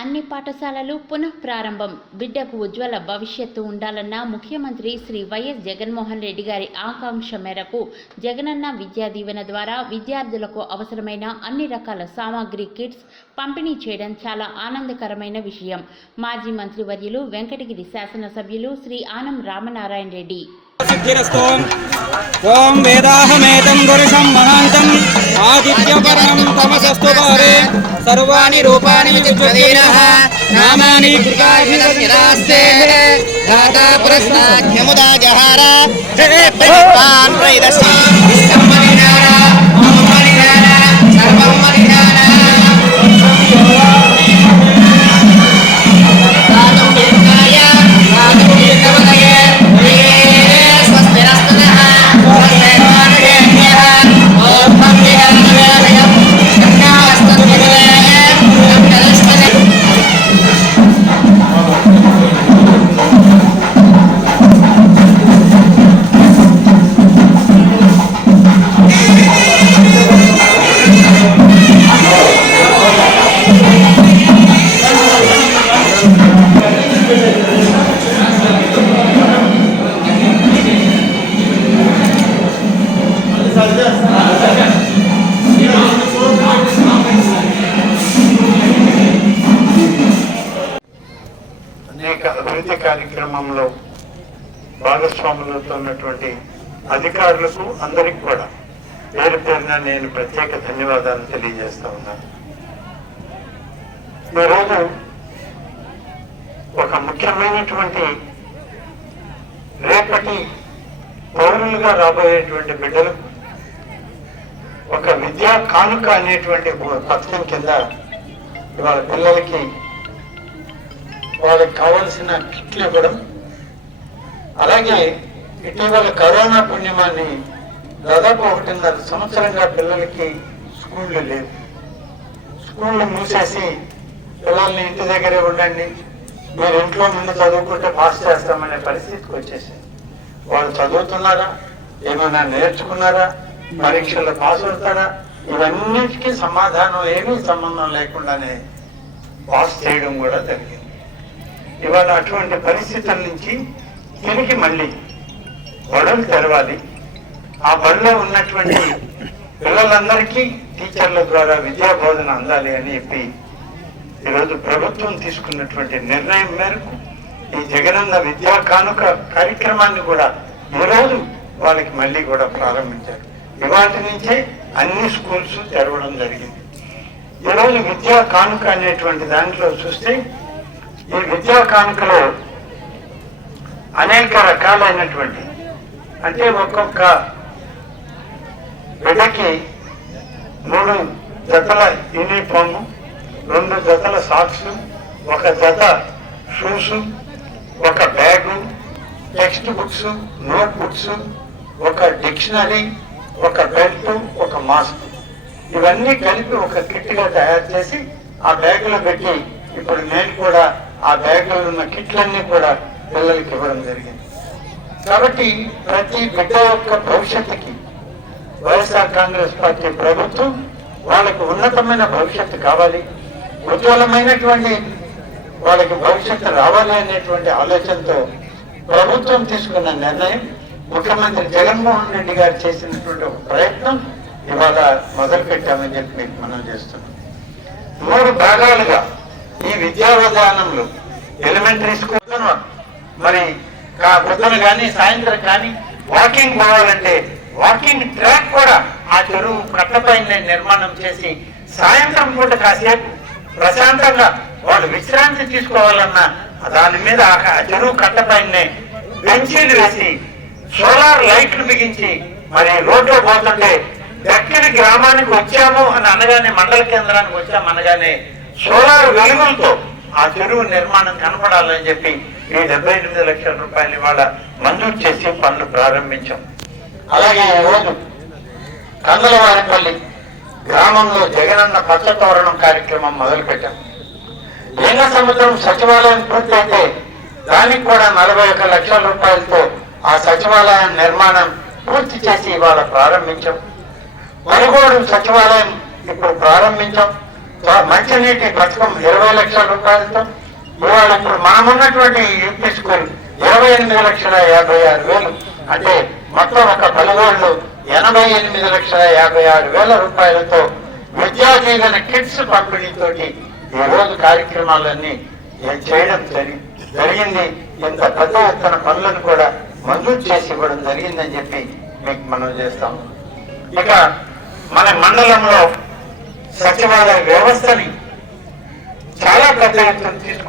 అన్ని పాఠశాలలు పునః ప్రారంభం బిడ్డకు ఉజ్వల భవిష్యత్తు ఉండాలన్న ముఖ్యమంత్రి శ్రీ వైఎస్ జగన్మోహన్ రెడ్డి గారి ఆకాంక్ష మేరకు జగనన్న విద్యా దీవెన ద్వారా విద్యార్థులకు అవసరమైన అన్ని రకాల సామాగ్రి కిట్స్ పంపిణీ చేయడం చాలా ఆనందకరమైన విషయం. మాజీ మంత్రివర్యులు వెంకటగిరి శాసనసభ్యులు శ్రీ ఆనం రామనారాయణ రెడ్డి. సిద్ధిరస్తు. ఓం వేదాహమేతం మహాంతం. తమసస్తు సర్వాణి రూపాణి నామాని నిరాస్తే దాతా పురస్నాఖ్యముదా జహార అనేక అభివృద్ధి కార్యక్రమంలో భాగస్వాములతో ఉన్నటువంటి అధికారులకు అందరికి కూడా పేరు పేరున నేను ప్రత్యేక ధన్యవాదాలు తెలియజేస్తా ఉన్నాను. ఈరోజు ఒక ముఖ్యమైనటువంటి రేపటి పౌరులుగా రాబోయేటువంటి బిడ్డలకు విద్యా కానుక అనేటువంటి పథకం కింద ఇవాళ పిల్లలకి వాళ్ళకి కావలసిన కిట్లు ఇవ్వడం అలాగే ఇటీవల కరోనా పుణ్యమాన్ని దాదాపు ఒకటిన్నర సంవత్సరంగా పిల్లలకి స్కూళ్ళు లేవు. స్కూళ్ళు మూసేసి పిల్లల్ని ఇంటి దగ్గరే ఉండండి మీరు ఇంట్లో నుండి చదువుకుంటే పాస్ చేస్తామనే పరిస్థితికి వచ్చేసి వాళ్ళు చదువుతున్నారా? ఏమైనా నేర్చుకున్నారా? పరీక్షల్లో పాస్ అవుతాడా ఇవన్నిటికీ సమాధానం ఏమీ సంబంధం లేకుండానే పాస్ చేయడం కూడా జరిగింది. ఇవాళ అటువంటి పరిస్థితుల నుంచి తిరిగి మళ్ళీ బడులు తెరవాలి. ఆ బడిలో ఉన్నటువంటి పిల్లలందరికీ టీచర్ల ద్వారా విద్యా బోధన అందాలి అని చెప్పి ఈరోజు ప్రభుత్వం తీసుకున్నటువంటి నిర్ణయం మేరకు ఈ జగనన్న విద్యా కానుక కార్యక్రమాన్ని కూడా ఈరోజు వాళ్ళకి మళ్ళీ కూడా ప్రారంభించారు. ఇవాటి నుంచే అన్ని స్కూల్స్ తెరవడం జరిగింది. ఈరోజు విద్యా కానుక అనేటువంటి దాంట్లో చూస్తే ఈ విద్యా కానుకలో అనేక రకాలైనటువంటి అంటే ఒక్కొక్క బిడ్డకి మూడు జతల యూనిఫామ్ రెండు జతల సాక్స్ ఒక జత షూస్ ఒక bag text books note books ఒక డిక్షనరీ ఒక బెల్ట్ ఒక మాస్క్. ఇవన్నీ కలిపి ఒక కిట్గా తయారు చేసి ఆ బ్యాగులో పెట్టి ఇప్పుడు నేను కూడా ఆ బ్యాగులో ఉన్న కిట్లన్నీ కూడా పిల్లలకి ఇవ్వడం జరిగింది. కాబట్టి ప్రతి బిడ్డ యొక్క భవిష్యత్తుకి వైఎస్ఆర్ కాంగ్రెస్ పార్టీ ప్రభుత్వం వాళ్ళకు ఉన్నతమైన భవిష్యత్తు కావాలి. ఉజ్వలమైనటువంటి వాళ్ళకి భవిష్యత్తు రావాలి అనేటువంటి ఆలోచనతో ప్రభుత్వం తీసుకున్న నిర్ణయం ముఖ్యమంత్రి జగన్మోహన్ రెడ్డి గారు చేసినటువంటి ఒక ప్రయత్నం ఇవాళ మొదలు పెట్టామని చెప్పి మీకు మనం చేస్తున్నాం. మూడు భాగాలుగా ఈ విద్యా విధానంలో ఎలిమెంటరీ స్కూల్ మరి పొద్దున కానీ సాయంత్రం కానీ వాకింగ్ పోవాలంటే వాకింగ్ ట్రాక్ కూడా ఆ చెరువు కట్టపైన నిర్మాణం చేసి సాయంత్రం పూట కాసేపు ప్రశాంతంగా వాళ్ళు విశ్రాంతి తీసుకోవాలన్నా దాని మీద ఆ చెరువు కట్టపైన బెంచీలు వేసి సోలార్ లైట్లు బిగించి మరి రోడ్లో పోతుంటే దక్కిన గ్రామానికి వచ్చాము అని అనగానే మండల కేంద్రానికి వచ్చాము అనగానే సోలార్ వెలుగులతో ఆ చెరువు నిర్మాణం కనపడాలని చెప్పి ఈ డెబ్బై ఎనిమిది లక్షల రూపాయలు ఇవాళ మంజూరు చేసి పనులు ప్రారంభించాం. అలాగే ఈరోజు కందలవారిపల్లి గ్రామంలో జగనన్న పచ్చతోరణం కార్యక్రమం మొదలుపెట్టాం. లింగ సముద్రం సచివాలయం పూర్తయితే దానికి కూడా నలభై ఒక్క లక్షల రూపాయలతో ఆ సచివాలయం నిర్మాణం పూర్తి చేసి ఇవాళ ప్రారంభించాం. మనుగోడు సచివాలయం ఇప్పుడు ప్రారంభించాం. మంచినీటి పథకం ఇరవై లక్షల రూపాయలతో ఇవాళ ఇప్పుడు మనమున్నటువంటి యూపీ స్కూల్ ఇరవై ఎనిమిది లక్షల యాభై ఆరు వేలు. అంటే మొత్తం ఒక పలుగోళ్ళు ఎనభై ఎనిమిది లక్షల యాభై ఆరు వేల రూపాయలతో విద్యా దీవెన కిట్స్ పంపిణీతోటి ఈ రోజు కార్యక్రమాలన్నీ చేయడం జరిగింది. ఇంత పెద్ద ఎత్తున పనులను కూడా మంజూరు చేసి ఇవ్వడం జరిగిందని చెప్పి మీకు మనం చేస్తాం. ఇక మన మండలంలో సచివాలయ వ్యవస్థని చాలా పెద్ద ఎత్తున తీసుకు